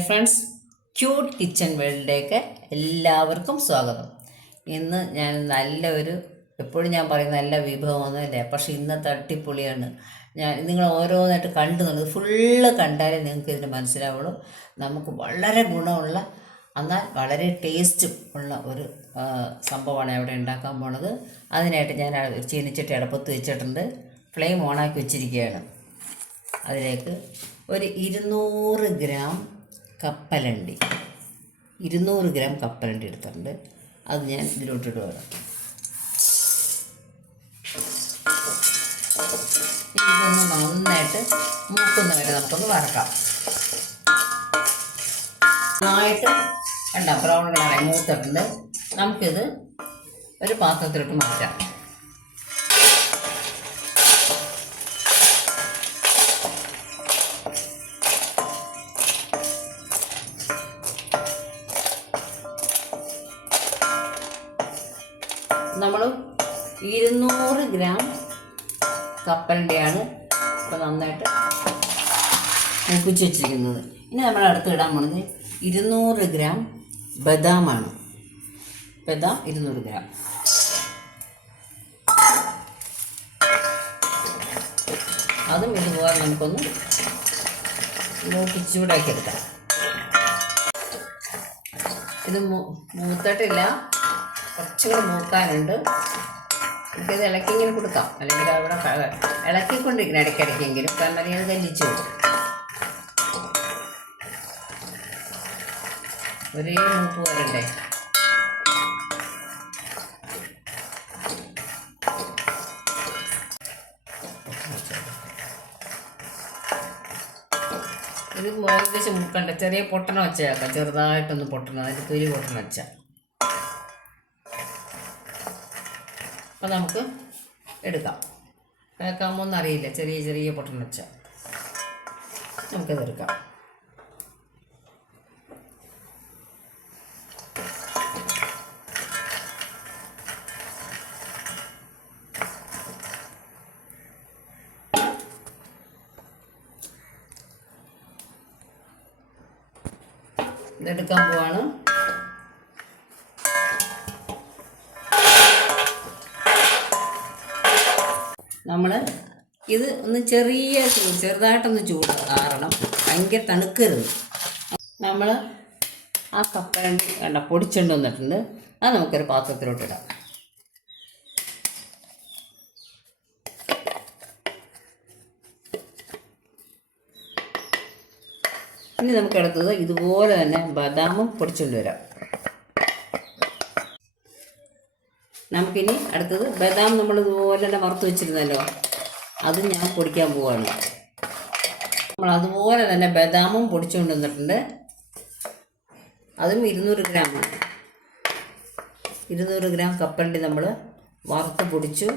Friends cute kitchen വേൾഡിലേക്ക് എല്ലാവർക്കും സ്വാഗതം. ഇന്ന് ഞാൻ നല്ല ഒരു എപ്പോഴും ഞാൻ പറയുന്ന നല്ല വിഭവമൊന്നുമില്ല പക്ഷേ ഇന്ന് അടിപൊളിയാണ്. ഞാൻ നിങ്ങൾ ഓരോന്നായിട്ട് കണ്ടു നോക്കുന്നത് ഫുള്ള് കണ്ടാലേ നിങ്ങൾക്ക് ഇതിന് മനസ്സിലാവുള്ളൂ. നമുക്ക് വളരെ ഗുണമുള്ള എന്നാൽ വളരെ ടേസ്റ്റും ഉള്ള ഒരു സംഭവമാണ് അവിടെ ഉണ്ടാക്കാൻ പോണത്. അതിനായിട്ട് ഞാൻ ചീനിച്ചട്ടി അടുപ്പത്ത് വെച്ചിട്ടുണ്ട്. ഫ്ലെയിം ഓണാക്കി വെച്ചിരിക്കുകയാണ്. അതിലേക്ക് ഒരു ഇരുന്നൂറ് ഗ്രാം കപ്പലണ്ടി. ഇരുന്നൂറ് ഗ്രാം കപ്പലണ്ടി എടുത്തിട്ടുണ്ട്. അത് ഞാൻ ഇതിലോട്ടിട്ട് വരാം. നന്നായിട്ട് മൂക്കുന്ന വരെ നമുക്കൊന്ന് വറക്കാം. നന്നായിട്ട് വേണ്ട ബ്രൗൺ കളറായി മൂത്തിട്ടുണ്ട്. നമുക്കിത് ഒരു പാത്രത്തിലോട്ട് മാറ്റാം. നമ്മൾ ഇരുന്നൂറ് ഗ്രാം കപ്പലിന്റെയാണ് ഇപ്പോൾ നന്നായിട്ട് മൂപ്പിച്ച് വെച്ചിരിക്കുന്നത്. ഇനി നമ്മൾ അടുത്ത് ഇടാൻ പോണത് ഇരുന്നൂറ് ഗ്രാം ബദാമാണ്. ബദാം ഇരുന്നൂറ് ഗ്രാം. അതും ഇതുപോലെ നമുക്കൊന്ന് മൂപ്പിച്ച് ചൂടാക്കി എടുക്കാം ഇത് മൂത്തിട്ടില്ല. കുറച്ചുകൂടെ മൂക്കാനുണ്ട് നമുക്കിത് ഇളക്കി ഇങ്ങനെ കൊടുക്കാം. അല്ലെങ്കിൽ അവിടെ ഇളക്കിക്കൊണ്ടിരിക്കണം ഇടയ്ക്കിടയ്ക്കെങ്കിലും. കാരണം അല്ലെങ്കിൽ അത് കല്ലിച്ചു ഒരേ മൂപ്പ് വരണ്ടേ? ഇത് ഏകദേശം മുക്കണ്ട. ചെറിയ പൊട്ടണ വെച്ചേക്കാം. ചെറുതായിട്ടൊന്ന് പൊട്ടണം. അതിന്റെ തൊലി പൊട്ടണ വെച്ച. അപ്പം നമുക്ക് എടുക്കാം. കേൾക്കാമോ എന്നറിയില്ല. ചെറിയ ചെറിയ പൊട്ടണ വെച്ച. നമുക്കത് എടുക്കാം. ഇതെടുക്കാൻ പോവാണ്. ഇത് ഒന്ന് ചെറിയ ചൂട് ചെറുതായിട്ടൊന്ന് ചൂട് ആറണം ഭയങ്കര തണുക്കരുത്. നമ്മൾ ആ കപ്പ കണ്ട പൊടിച്ചുകൊണ്ട് വന്നിട്ടുണ്ട്. അത് നമുക്കൊരു പാത്രത്തിലോട്ട് ഇടാം. ഇനി നമുക്ക് എടുത്തത് ഇതുപോലെ തന്നെ ബദാമും പൊടിച്ചുകൊണ്ട് വരാം നമുക്കിനി അടുത്തത് ബദാം നമ്മൾ ഇതുപോലെ തന്നെ വറുത്ത് വെച്ചിരുന്നല്ലോ. അത് ഞാൻ പൊടിക്കാൻ പോവാണ്. നമ്മൾ അതുപോലെ തന്നെ ബദാമും പൊടിച്ചുകൊണ്ട് വന്നിട്ടുണ്ട് അതും ഇരുന്നൂറ് ഗ്രാമാണ് ഇരുന്നൂറ് ഗ്രാം കപ്പണ്ടി നമ്മൾ വറുത്ത് പൊടിച്ചു.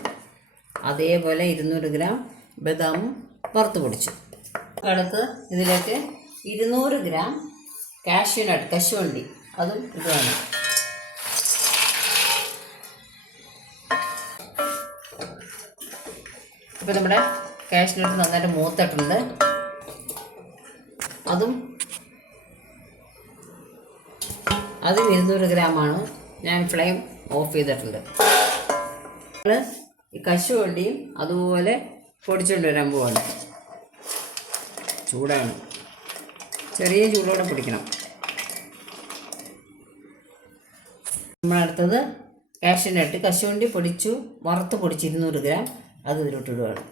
അതേപോലെ ഇരുന്നൂറ് ഗ്രാം ബദാമും വറുത്ത് പൊടിച്ചു. അടുത്ത് ഇതിലേക്ക് ഇരുന്നൂറ് ഗ്രാം കാഷ്യൂനട്ട് കശുവണ്ടി. അതും ഇതാണ് ഇപ്പം നമ്മുടെ കാഷ്നട്ട് നന്നായിട്ട് മൂത്തിട്ടുണ്ട്. അതും അതും ഇരുന്നൂറ് ഗ്രാമാണ്. ഞാൻ ഫ്ലെയിം ഓഫ് ചെയ്തിട്ടുണ്ട്. ഈ കശുവണ്ടിയും അതുപോലെ പൊടിച്ചുകൊണ്ട് വരാൻ പോവാണ്. ചൂടാണ്. ചെറിയ ചൂടോടെ പിടിക്കണം. നമ്മളടുത്തത് കാഷ്യനട്ട് കശുവണ്ടി പൊടിച്ചു വറുത്ത് പൊടിച്ച് ഇരുന്നൂറ് ഗ്രാം. അത് ഇതിലോട്ട് ഇടുകയാണ്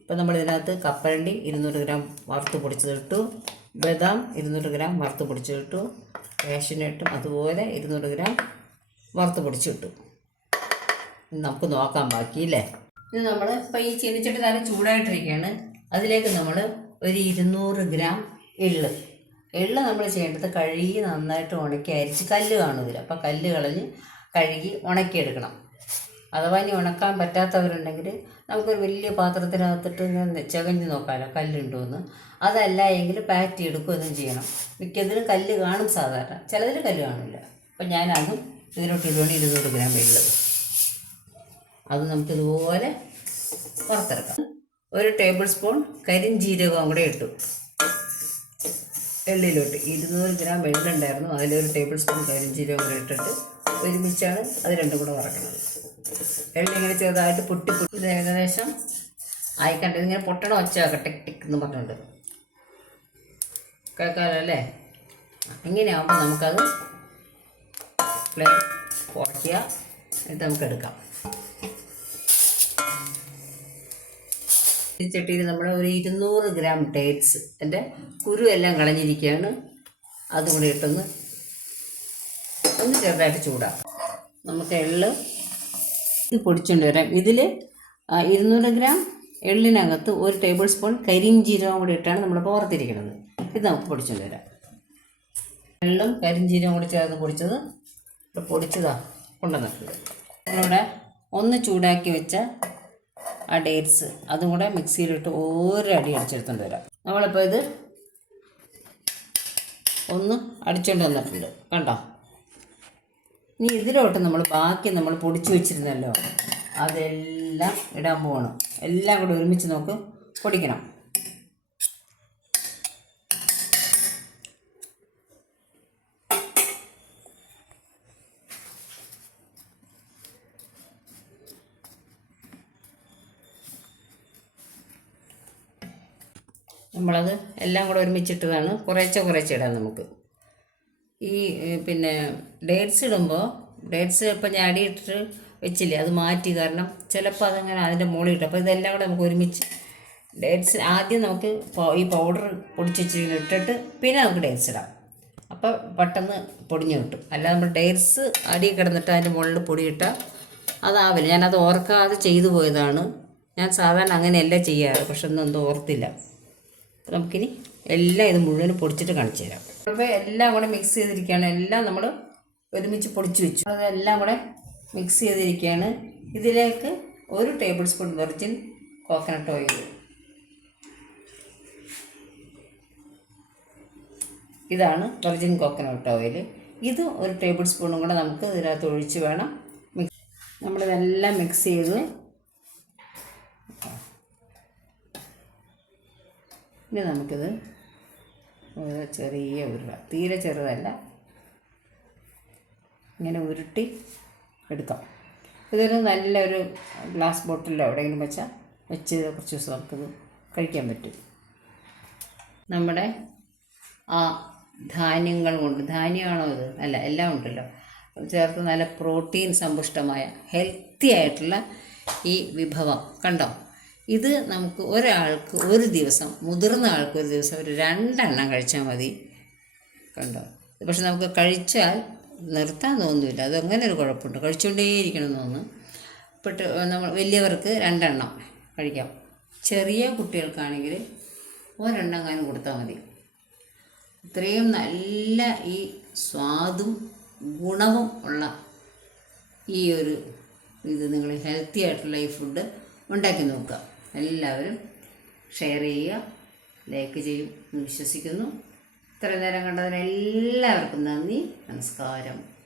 ഇപ്പം നമ്മൾ ഇതിനകത്ത് കപ്പലണ്ടി ഇരുന്നൂറ് ഗ്രാം വറുത്ത് പൊടിച്ചതിട്ടു ബദാം ഇരുന്നൂറ് ഗ്രാം വറുത്ത് പൊടിച്ചിട്ടു കാഷ്യനട്ടും അതുപോലെ ഇരുന്നൂറ് ഗ്രാം വറുത്ത് പൊടിച്ചിട്ടു. നമുക്ക് നോക്കാം ബാക്കി അല്ലേ ഇത് നമ്മൾ ഇപ്പം ഈ ചീനിച്ചട്ടി നല്ല ചൂടായിട്ടിരിക്കുകയാണ്. അതിലേക്ക് നമ്മൾ ഒരു ഇരുന്നൂറ് ഗ്രാം എള്ള്. എള്ള് നമ്മൾ ചെയ്യേണ്ടത് കഴുകി നന്നായിട്ട് ഉണക്കി അരിച്ച് കല്ല് കാണുന്നില്ല. അപ്പം കല്ല് കളഞ്ഞ് കഴുകി ഉണക്കിയെടുക്കണം. അഥവാ ഇനി ഉണക്കാൻ പറ്റാത്തവരുണ്ടെങ്കിൽ നമുക്കൊരു വലിയ പാത്രത്തിനകത്തിട്ട് ചകഞ്ഞ് നോക്കാമല്ലോ കല്ലുണ്ടോ എന്ന് അതല്ല എങ്കിൽ പാറ്റി എടുക്കുകയൊന്നും ചെയ്യണം. മിക്കതിലും കല്ല് കാണും സാധാരണ. ചിലതിൽ കല്ല് കാണില്ല. അപ്പം ഞാനതും ഇതിലോട്ട് ഇടുവാണ് ഇരുന്നൂറ് ഗ്രാം വെള്ളത് അത് നമുക്കിതുപോലെ വറുത്തെടുക്കാം. ഒരു ടേബിൾ സ്പൂൺ കരിഞ്ജീരകം കൂടെ ഇട്ടു. എള്ളിലോട്ട് ഇരുന്നൂറ് ഗ്രാം വെള്ളുണ്ടായിരുന്നു അതിലൊരു ടേബിൾ സ്പൂൺ കരിഞ്ചീരകം കൂടെ ഇട്ടിട്ട് ഒരുമിച്ചാണ് അത് രണ്ടും കൂടെ വറക്കുന്നത്. എള്ളിങ്ങനെ ചെറുതായിട്ട് പൊട്ടി പൊട്ടി ഏകദേശം ആയിക്കണ്ട ഇതിങ്ങനെ പൊട്ടണ ഒച്ച ടിക് ടിക് എന്ന് പറഞ്ഞുണ്ട് കേൾക്കാമല്ലോ അല്ലേ? ഇങ്ങനെയാകുമ്പോൾ നമുക്കത് പുറക്കുക എന്നിട്ട് നമുക്ക് എടുക്കാം. ചട്ടിയിൽ നമ്മൾ ഒരു ഇരുന്നൂറ് ഗ്രാം ഡേറ്റ്സ് എന്റെ കുരു എല്ലാം കളഞ്ഞിരിക്കുകയാണ്. അതും കൂടി ഇട്ടൊന്ന് ഒന്ന് ചെറുതായിട്ട് ചൂടാക്കാം നമുക്ക് എള്ള് ഇത് പൊടിച്ചുകൊണ്ട് വരാം ഇതിൽ ഇരുന്നൂറ് ഗ്രാം എള്ളിനകത്ത് ഒരു ടേബിൾ സ്പൂൺ കരിഞ്ചീരകം കൂടി ഇട്ടാണ് നമ്മൾ പോർത്തിരിക്കുന്നത് ഇത് നമുക്ക് പൊടിച്ചുകൊണ്ട് വരാം. എള്ളും കരിഞ്ചീരകം കൂടി ചേർത്ത് പൊടിച്ചത് പൊടിച്ചതാണ് പൊടിച്ചതാ കൊണ്ടുവന്നിട്ടുണ്ട് നമ്മളിവിടെ ഒന്ന് ചൂടാക്കി വെച്ച ആ ഡേറ്റ്സ് അതും കൂടെ മിക്സിയിലിട്ട് ഓരോ അടി അടിച്ചെടുത്തോണ്ട് വരാം. നമ്മളിപ്പോൾ ഇത് ഒന്ന് അടിച്ചുകൊണ്ട് വന്നിട്ടുണ്ട്. കണ്ടോ? ഇനി ഇതിലോട്ട് നമ്മൾ ബാക്കി നമ്മൾ പൊടിച്ചു വെച്ചിരുന്നല്ലോ അതെല്ലാം ഇടാൻ പോകണം. എല്ലാം കൂടെ ഒരുമിച്ച് നമുക്ക് പൊടിക്കണം. നമ്മളത് എല്ലാം കൂടെ ഒരുമിച്ചിട്ടതാണ് കുറേച്ചെ കുറേച്ചെ ഇടാം നമുക്ക്. ഈ പിന്നെ ഡേറ്റ്സ് ഇടുമ്പോൾ ഡേറ്റ്സ് ഇപ്പം ഞാൻ അടിയിട്ടിട്ട് വെച്ചില്ലേ അത് മാറ്റി. കാരണം ചിലപ്പോൾ അതങ്ങനെ അതിന്റെ മുകളിൽ ഇട്ടു അപ്പോൾ ഇതെല്ലാം കൂടെ നമുക്ക് ഒരുമിച്ച് ഡേറ്റ്സ് ആദ്യം നമുക്ക് ഈ പൗഡർ പൊടിച്ച് വെച്ചിട്ട് ഇട്ടിട്ട് പിന്നെ നമുക്ക് ഡേറ്റ്സ് ഇടാം. അപ്പോൾ പെട്ടെന്ന് പൊടിഞ്ഞു കിട്ടും. അല്ലാതെ നമ്മൾ ഡേറ്റ്സ് അടി കിടന്നിട്ട് അതിന്റെ മുകളിൽ പൊടിയിട്ടാൽ അതാവില്ല. ഞാനത് ഓർക്കാതെ ചെയ്തു പോയതാണ്. ഞാൻ സാധാരണ അങ്ങനെയല്ല ചെയ്യാറ്. പക്ഷെ ഒന്നും ഓർത്തില്ല. നമുക്കിനി എല്ലാം ഇത് മുഴുവൻ പൊടിച്ചിട്ട് കാണിച്ചു തരാം. അപ്പോൾ എല്ലാം കൂടെ മിക്സ് ചെയ്തിരിക്കുകയാണ്. എല്ലാം നമ്മൾ ഒരുമിച്ച് പൊടിച്ച് വെച്ചു. അതെല്ലാം കൂടെ മിക്സ് ചെയ്തിരിക്കുകയാണ്. ഇതിലേക്ക് ഒരു tablespoon virgin coconut oil ഇതാണ് വെർജിൻ കോക്കനട്ട് ഓയിൽ ഇത് ഒരു ടേബിൾ സ്പൂണും കൂടെ നമുക്ക് ഇതിനകത്ത് ഒഴിച്ച് വേണം. മിക്സ് നമ്മളിതെല്ലാം മിക്സ് ചെയ്ത് ഇനി നമുക്കിത് ഒരു ചെറിയ ഉരുള തീരെ ചെറുതല്ല. ഇങ്ങനെ ഉരുട്ടി എടുക്കാം. ഇതൊരു നല്ലൊരു ഗ്ലാസ് ബോട്ടിലോ എവിടെയെങ്കിലും വെച്ചാൽ വെച്ച് കുറച്ച് ദിവസം നമുക്കിത് കഴിക്കാൻ പറ്റും. നമ്മുടെ ആ ധാന്യങ്ങൾ കൊണ്ട് ധാന്യമാണോ ഇത്? അല്ല എല്ലാം ഉണ്ടല്ലോ. ചേർത്ത് നല്ല പ്രോട്ടീൻ സമ്പുഷ്ടമായ ഹെൽത്തി ആയിട്ടുള്ള ഈ വിഭവം. കണ്ടോ? ഇത് നമുക്ക് ഒരാൾക്ക് ഒരു ദിവസം മുതിർന്ന ആൾക്ക് ഒരു ദിവസം ഒരു രണ്ടെണ്ണം കഴിച്ചാൽ മതി. കണ്ടോ? പക്ഷെ നമുക്ക് കഴിച്ചാൽ നിർത്താൻ തോന്നുന്നില്ല അത് അങ്ങനെ ഒരു കുഴപ്പമുണ്ട്. കഴിച്ചുകൊണ്ടേയിരിക്കണം തോന്നുന്നു. പെട്ട് നമ്മൾ വലിയവർക്ക് രണ്ടെണ്ണം കഴിക്കാം. ചെറിയ കുട്ടികൾക്കാണെങ്കിൽ ഒരെണ്ണം കാനും കൊടുത്താൽ മതി. ഇത്രയും നല്ല ഈ സ്വാദും ഗുണവും ഉള്ള ഈ ഒരു ഇത് നിങ്ങൾ ഹെൽത്തി ആയിട്ടുള്ള ഈ ഫുഡ് ഉണ്ടാക്കി നോക്കുക. എല്ലാവരും ഷെയർ ചെയ്യുക ലൈക്ക് ചെയ്യും വിശ്വസിക്കുന്നു. ഇത്ര നേരം കണ്ടതിന് എല്ലാവർക്കും നന്ദി നമസ്കാരം.